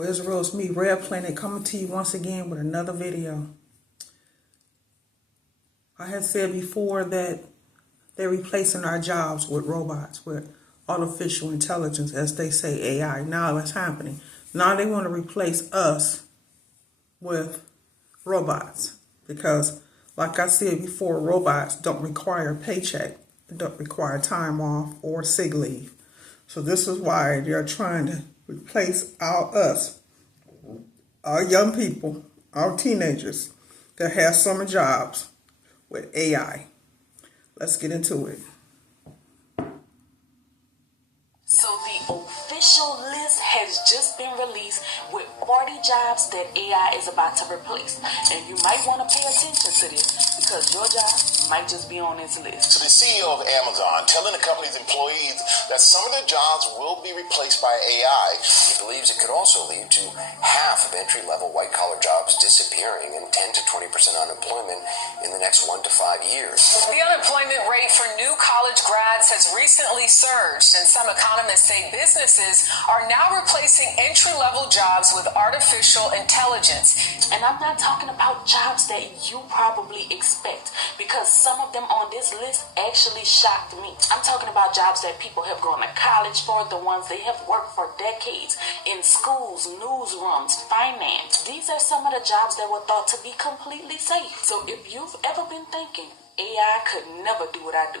Israel, it's me, Rare Planet, coming to you once again with another video. I had said before that they're replacing our jobs with robots, with artificial intelligence, as they say, AI. Now it's happening. Now they want to replace us with robots because, like I said before, robots don't require a paycheck, don't require time off or sick leave. So this is why they're trying to replace us, our young people, our teenagers that have summer jobs with AI. Let's get into it. So the official list has just been released with 40 jobs that AI is about to replace. And you might want to pay attention to this because your job might just be on this list. So the CEO of Amazon telling the company's employees that some of their jobs will be replaced by AI. He believes it could also lead to half of entry-level white-collar jobs disappearing and 10 to 20% unemployment in the next 1 to 5 years. The unemployment rate for new college grads has recently surged, and some economists say businesses are now replacing entry-level jobs with artificial intelligence. And I'm not talking about jobs that you probably expect, because some of them on this list actually shocked me. I'm talking about jobs that people have gone to college for, the ones they have worked for decades in schools, newsrooms, finance. These are some of the jobs that were thought to be completely safe. So if you've ever been thinking AI could never do what I do,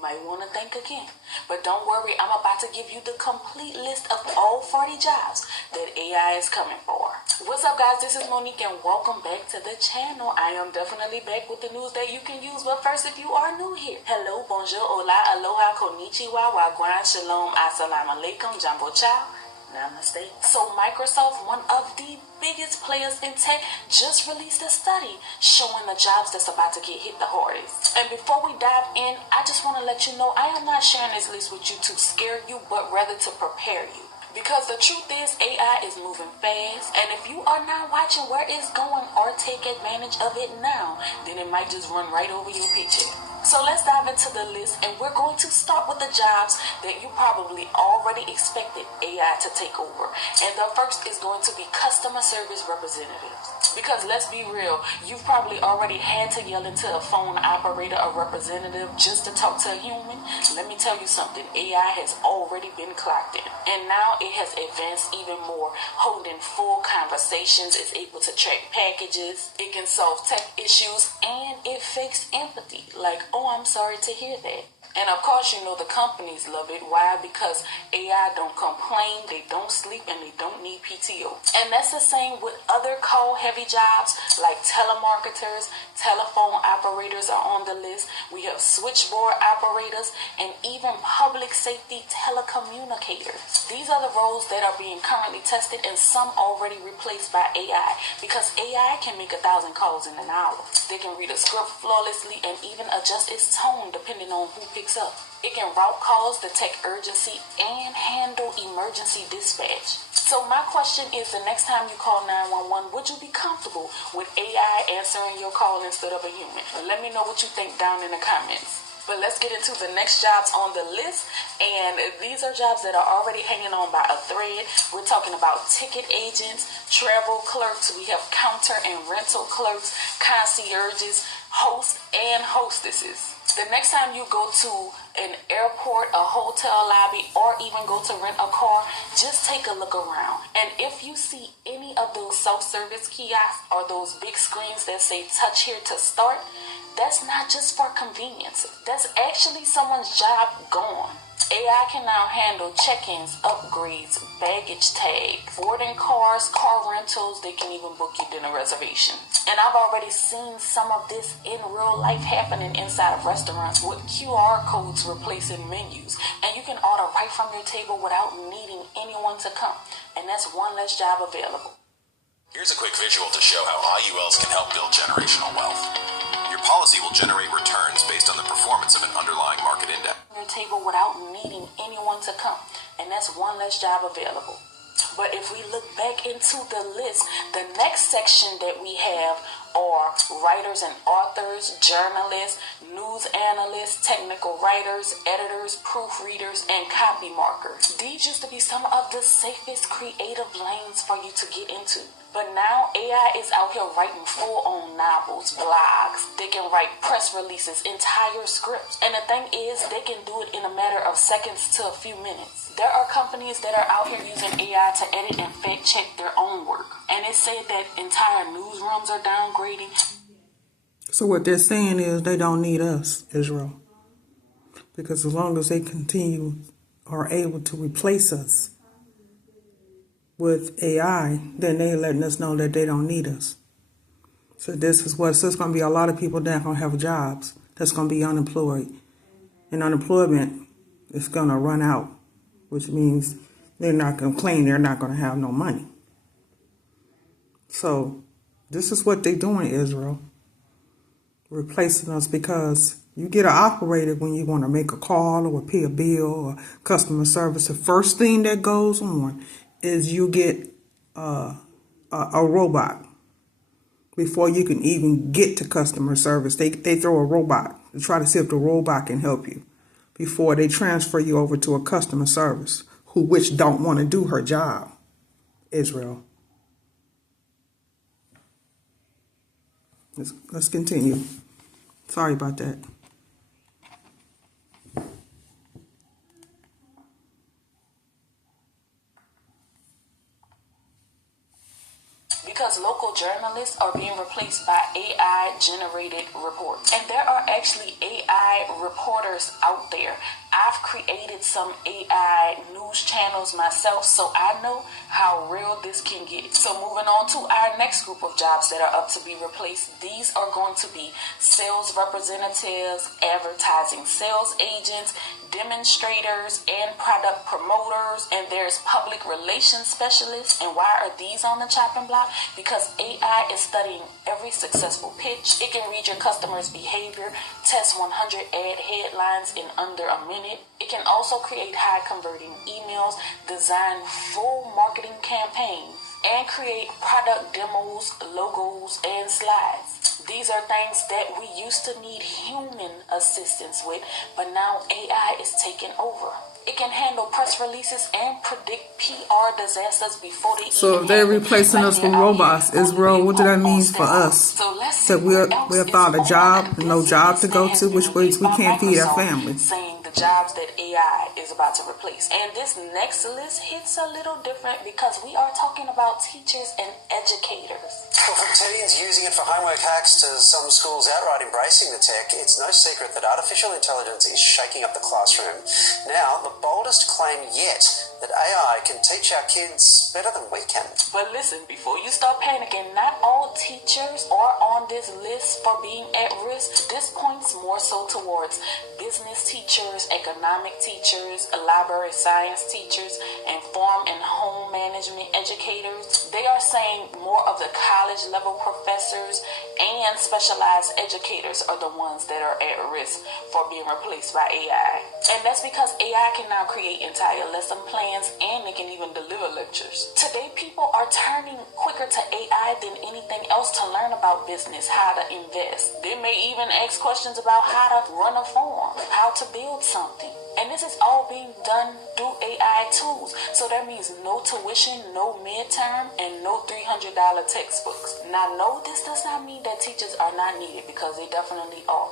might want to think again. But don't worry, I'm about to give you the complete list of all 40 jobs that AI is coming for. What's up, guys? This is Monique and welcome back to the channel. I am definitely back with the news that you can use. But first, if you are new here, hello, bonjour, hola, aloha, konnichiwa, wagwan, shalom, assalamu alaikum, jambo ciao. Namaste. So Microsoft, one of the biggest players in tech, just released a study showing the jobs that's about to get hit the hardest. And before we dive in, I just want to let you know I am not sharing this list with you to scare you, but rather to prepare you. Because the truth is, AI is moving fast, and if you are not watching where it's going or take advantage of it now, then it might just run right over your paycheck. So let's dive into the list, and we're going to start with the jobs that you probably already expected AI to take over. And the first is going to be customer service representatives. Because let's be real, you've probably already had to yell into a phone operator or representative just to talk to a human. Let me tell you something, AI has already been clocked in. And now it has advanced even more, holding full conversations, it's able to track packages, it can solve tech issues, and it fakes empathy. Like, oh, I'm sorry to hear that. And of course, you know, the companies love it. Why? Because AI don't complain, they don't sleep, and they don't need PTO. And that's the same with other call-heavy jobs like telemarketers, telephone operators are on the list. We have switchboard operators, and even public safety telecommunicators. These are the roles that are being currently tested, and some already replaced by AI, because AI can make 1,000 calls in an hour. They can read a script flawlessly and even adjust its tone depending on who picks up. It can route calls, detect urgency, and handle emergency dispatch. So my question is, the next time you call 911, would you be comfortable with AI answering your call instead of a human? Let me know what you think down in the comments. But let's get into the next jobs on the list. And these are jobs that are already hanging on by a thread. We're talking about ticket agents, travel clerks. We have counter and rental clerks, concierges, hosts, and hostesses. The next time you go to an airport, a hotel lobby, or even go to rent a car, just take a look around. And if you see any of those self-service kiosks or those big screens that say touch here to start, that's not just for convenience. That's actually someone's job gone. AI can now handle check-ins, upgrades, baggage tag, boarding cars, car rentals. They can even book you dinner reservation. And I've already seen some of this in real life happening inside of restaurants with QR codes replacing menus. And you can order right from your table without needing anyone to come. And that's one less job available. Here's a quick visual to show how IULs can help build generational wealth. Your policy will generate returns based on the performance of an underlying market index. Your table without needing anyone to come, and that's one less job available. But if we look back into the list, the next section that we have are writers and authors, journalists, news analysts, technical writers, editors, proofreaders, and copy markers. These used to be some of the safest creative lanes for you to get into. But now AI is out here writing full-on novels, blogs. They can write press releases, entire scripts. And the thing is, they can do it in a matter of seconds to a few minutes. There are companies that are out here using AI to edit and fact check their own work. And it said that entire newsrooms are downgrading. So what they're saying is they don't need us, Israel. Because as long as they continue or are able to replace us with AI, then they're letting us know that they don't need us. So this is what's going to be a lot of people that don't have jobs, that's going to be unemployed. And unemployment is going to run out, which means they're not going to claim they're not going to have no money. So this is what they're doing, Israel. Replacing us, because you get an operator when you want to make a call or pay a bill or customer service. The first thing that goes on is you get a robot. Before you can even get to customer service, they throw a robot to try to see if the robot can help you before they transfer you over to a customer service which don't want to do her job, Israel. Let's continue. Sorry about that. Because local journalists are being replaced by AI-generated reports. And there are actually AI reporters out there. I've created some AI news channels myself, so I know how real this can get. So moving on to our next group of jobs that are up to be replaced. These are going to be sales representatives, advertising sales agents, demonstrators, and product promoters. And there's public relations specialists. And why are these on the chopping block? Because AI is studying every successful pitch. It can read your customer's behavior, test 100 ad headlines in under a minute. It can also create high converting emails, design full marketing campaigns, and create product demos, logos, and slides. These are things that we used to need human assistance with, but now AI is taking over. It can handle press releases and predict PR disasters before they So if they're replacing us with robots, Israel, what does that mean for us? That we're without a job, no job to go to, which means we can't feed our family. Saying the jobs that AI is about to replace. And this next list hits a little different because we are talking about teachers and educators. Well, from teens using it for homework hacks to some schools outright embracing the tech, it's no secret that artificial intelligence is shaking up the classroom. Now, the boldest claim yet that AI can teach our kids better than we can. But listen, before you start panicking, not all teachers are on this list for being at risk. This points more so towards business teachers, economic teachers, library science teachers, and farm and home management educators. They are saying more of the college level professors and specialized educators are the ones that are at risk for being replaced by AI. And that's because AI can now create entire lesson plans and it can even deliver lectures. Today, people are turning quicker to AI than anything else to learn about business, how to invest. They may even ask questions about how to run a farm, how to build something. And this is all being done through AI tools. So that means no tuition, no midterm, and no $300 textbooks. Now, no, this does not mean that teachers are not needed, because they definitely are.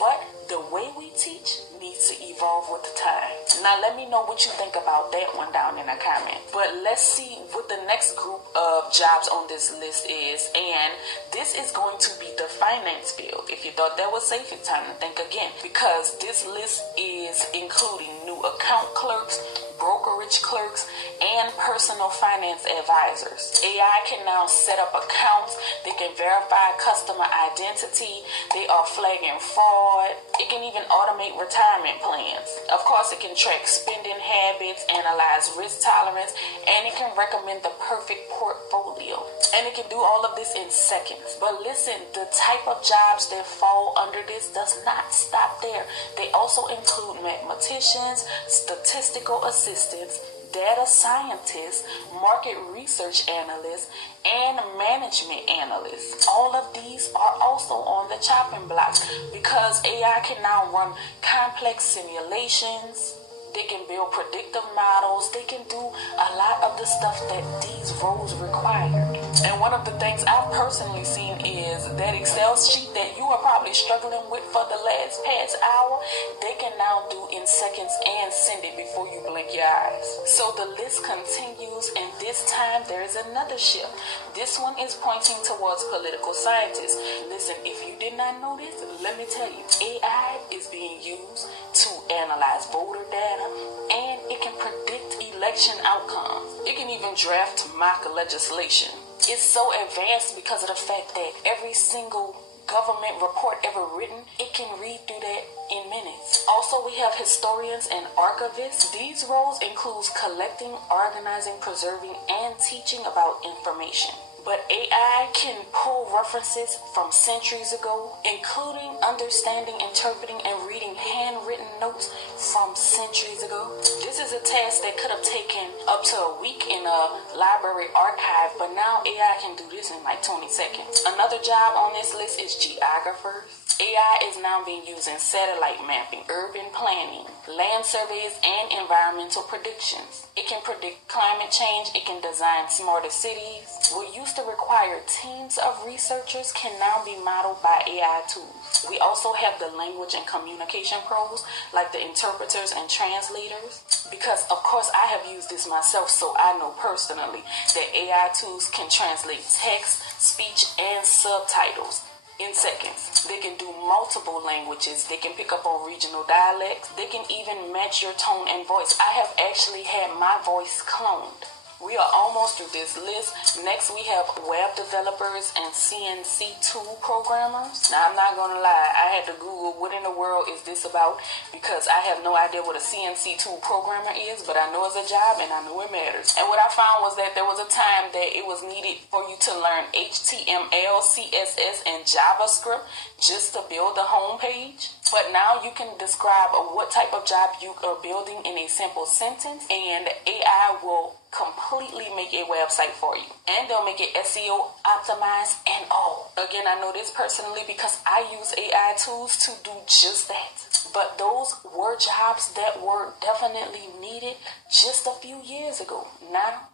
But the way we teach needs to evolve with the time. Now, let me know what you think about that one down in the comments. But let's see what the next group of jobs on this list is. And this is going to be the finance field. If you thought that was safe, it's time to think again. Because this list is including new account clerks, brokerage clerks, and personal finance advisors. AI can now set up accounts. They can verify customer identity. They are flagging fraud. It can even automate retirement plans. Of course, it can track spending habits, analyze risk tolerance, and it can recommend the perfect portfolio. And it can do all of this in seconds. But listen, the type of jobs that fall under this does not stop there. They also include mathematicians, statistical assistants, data scientists, market research analysts, and management analysts. All of these are also on the chopping block because AI can now run complex simulations. They can build predictive models. They can do a lot of the stuff that these roles required. And one of the things I've personally seen is that Excel sheet that you are probably struggling with for the past hour, they can now do in seconds and send it before you blink your eyes. So the list continues, and this time there is another shift. This one is pointing towards political scientists. Listen, if you did not know this, let me tell you, AI is being used to analyze voter data, and it can predict election outcomes. It can even draft mock legislation. It's so advanced because of the fact that every single government report ever written, it can read through that in minutes. Also, we have historians and archivists. These roles include collecting, organizing, preserving, and teaching about information. But AI can pull references from centuries ago, including understanding, interpreting, and reading handwritten notes from centuries ago. This is a task that could have taken up to a week in a library archive, but now AI can do this in like 20 seconds. Another job on this list is geographers. AI is now being used in satellite mapping, urban planning, land surveys, and environmental predictions. It can predict climate change. It can design smarter cities. What used to require teams of researchers can now be modeled by AI tools. We also have the language and communication pros, like the interpreters and translators, because of course I have used this myself, so I know personally that AI tools can translate text, speech, and subtitles in seconds. They can do multiple languages. They can pick up on regional dialects. They can even match your tone and voice. I have actually had my voice cloned. We are almost through this list. Next, we have web developers and CNC tool programmers. Now, I'm not going to lie. I had to Google what in the world is this about because I have no idea what a CNC tool programmer is, but I know it's a job and I know it matters. And what I found was that there was a time that it was needed for you to learn HTML, CSS, and JavaScript just to build a home page. But now you can describe what type of job you are building in a simple sentence, and AI will completely make a website for you, and they'll make it SEO optimized and all. Again, I know this personally because I use AI tools to do just that. But those were jobs that were definitely needed just a few years ago. Now,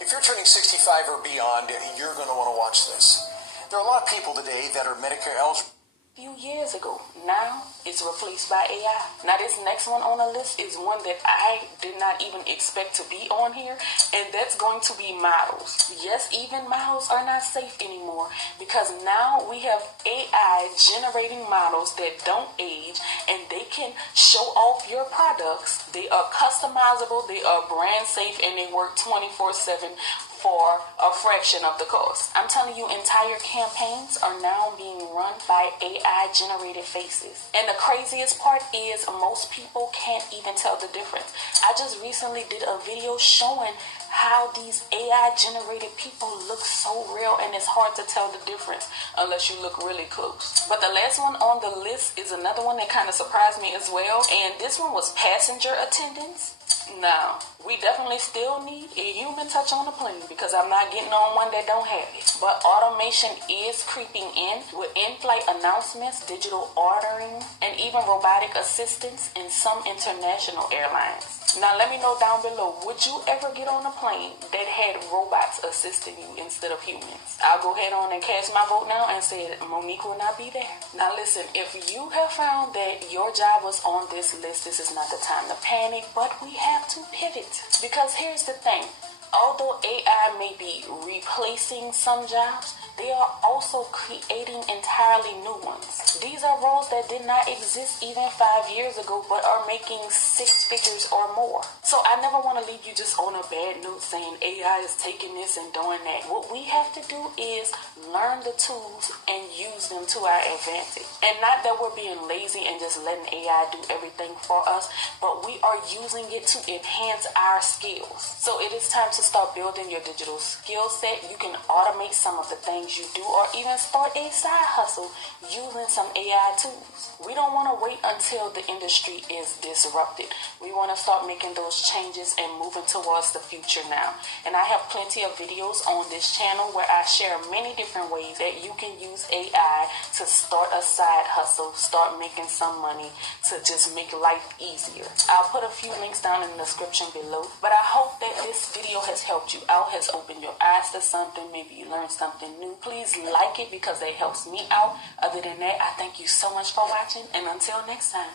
If you're turning 65 or beyond, you're going to want to watch this. There are a lot of people today that are Medicare eligible. few years ago. Now it's replaced by AI. Now this next one on the list is one that I did not even expect to be on here, and that's going to be models. Yes, even models are not safe anymore because now we have AI generating models that don't age, and they can show off your products. They are customizable, they are brand safe, and they work 24/7 for a fraction of the cost. I'm telling you, entire campaigns are now being run by AI generated faces. And the craziest part is most people can't even tell the difference. I just recently did a video showing how these AI generated people look so real, and it's hard to tell the difference unless you look really close. But the last one on the list is another one that kind of surprised me as well, and this one was passenger attendants. Now, we definitely still need a human touch on the plane because I'm not getting on one that don't have it. But automation is creeping in with in-flight announcements, digital ordering, and even robotic assistance in some international airlines. Now, let me know down below, would you ever get on a plane that had robots assisting you instead of humans? I'll go ahead on and cast my vote now and say that Monique will not be there. Now, listen, if you have found that your job was on this list, this is not the time to panic, but we have to pivot. Because here's the thing, although AI may be replacing some jobs, they are also creating entirely new ones. These are roles that did not exist even 5 years ago, but are making 6 figures or more. So I never want to leave you just on a bad note saying AI is taking this and doing that. What we have to do is learn the tools and use them to our advantage. And not that we're being lazy and just letting AI do everything for us, but we are using it to enhance our skills. So it is time to start building your digital skill set, you can automate some of the things you do or even start a side hustle using some AI tools. We don't want to wait until the industry is disrupted. We want to start making those changes and moving towards the future now. And I have plenty of videos on this channel where I share many different ways that you can use AI to start a side hustle, start making some money, to just make life easier. I'll put a few links down in the description below. But I hope that this video has helped you out, has opened your eyes to something. Maybe you learned something new. Please like it because it helps me out. Other than that, I thank you so much for watching. And until next time,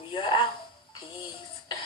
we are out. Peace.